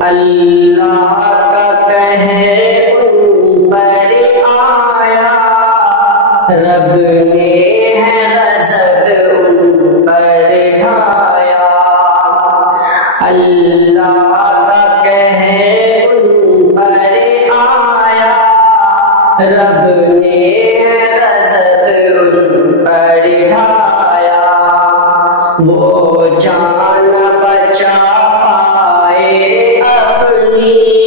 اللہ کا قہر ان پر آیا، رب نے ہے غضب ان پر ڈھایا۔ اللہ کا قہر ان پر آیا، رب نے ہے غضب ان پر ڈھایا۔ وہ جان بچا پائے اپنی